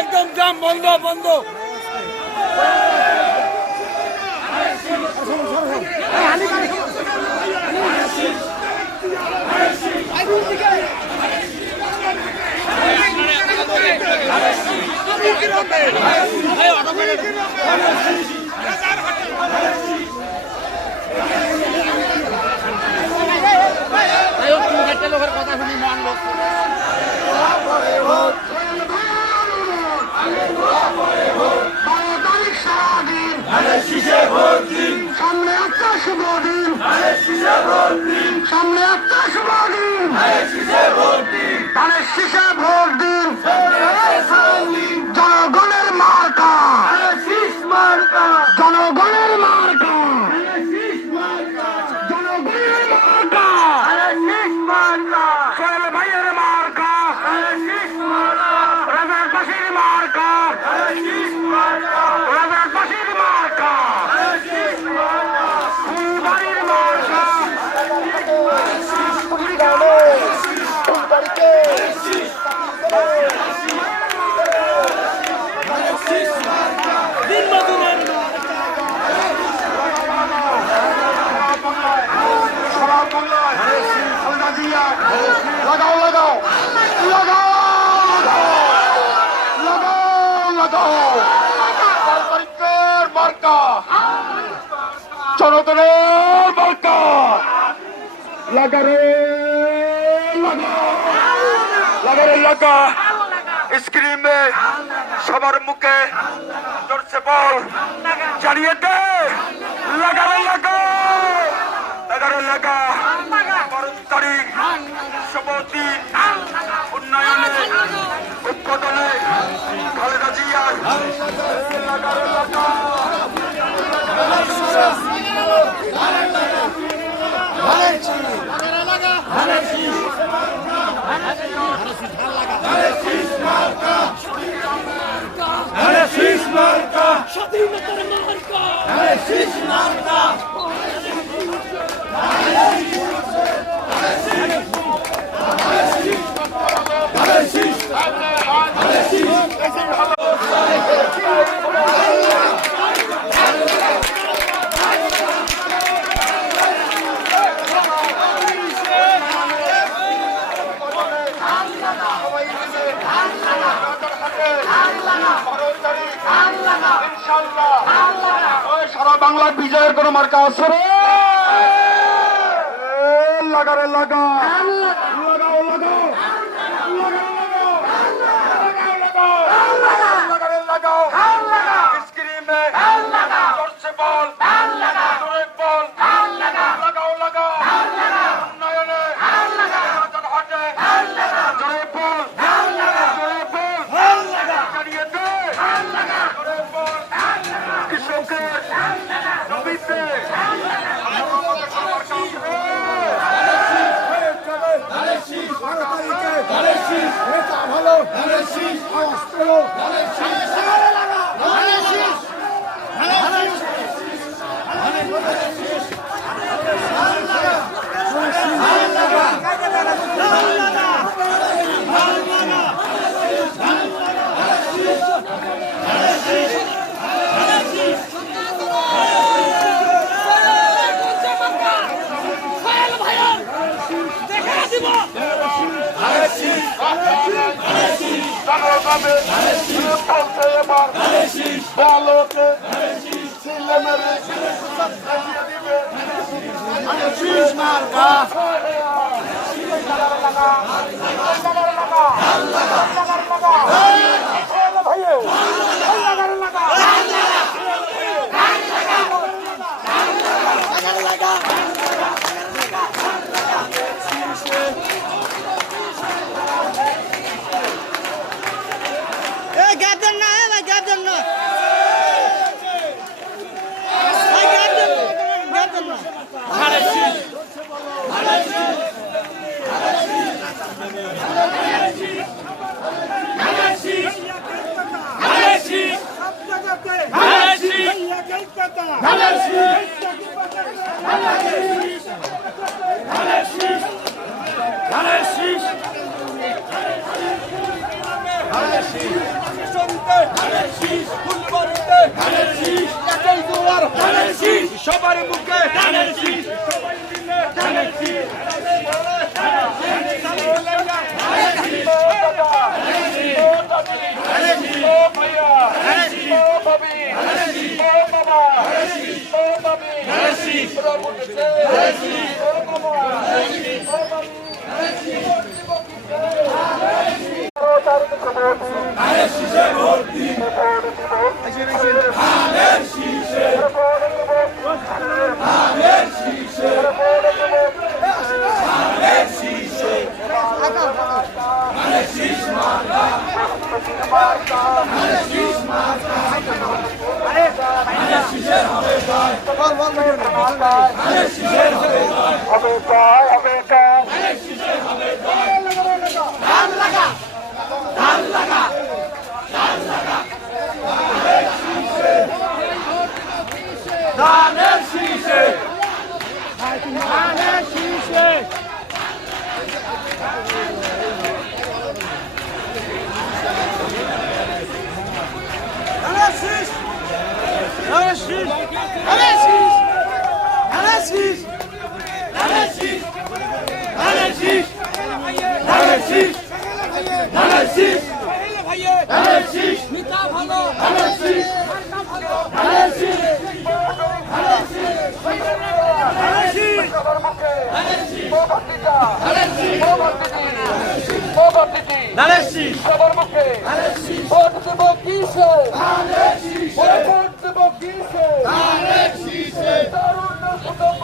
একদম জাম বন্ধ বন্ধ। লোকের কথা শুনি মান লোক সামনে একটা শুভ দিন, সামনে একটা শুভ দিন, ধানের শীষে ভোট দিন, জনগণের মার্কা, জনগণের মার্কা, জনগণের মার্কা, সোহেল ভাইয়ের মার্কা, রাজারবাসীর মার্কা, রাজারবাসীর মার্কা, ফুলবাড়ির মার্কা, লাগাও লাগাও লাগাও লাগাও লাগাও সরকারের মার্কা, জনগণের মার্কা, লাগারে লাগারে লাগা স্ক্রিমে সবার মুখে জোরসে বল জানিয়ে দে লাগারে লাগা লাগারে লাগা 12 তারিখ সভাপতি উন্নয়নে উদ্বোধনে খালেদা জিয়া লাগারে লাগা স্বাধীনতার মার্কা সারা বাংলার বিজয়ের কোন মার্কা আছে রে লাগারে লাগা লাগাও লাগাও লাগারে লাগাও স্ক্রিমে জোরসে বল জোরে বল লাগাও লাগাও উন্নয়নে হাটে জোরে বল জোরে বল জানিয়ে দে জোরে বল কৃষকের জমিতে গ্যাপ দেন না, ভাই গ্যাপ দেন না, ভাই গ্যাপ দেন না, গ্যাপ দেন না। সবার মুখে ধানের শীষ, সবাই মিলে ধানের শীষ, ধানের শীষে, ধানের শীষে। সবার মুখে ভোট দেব কিসে, ভোট দেব কিসে, তরুণ কুটুম্ব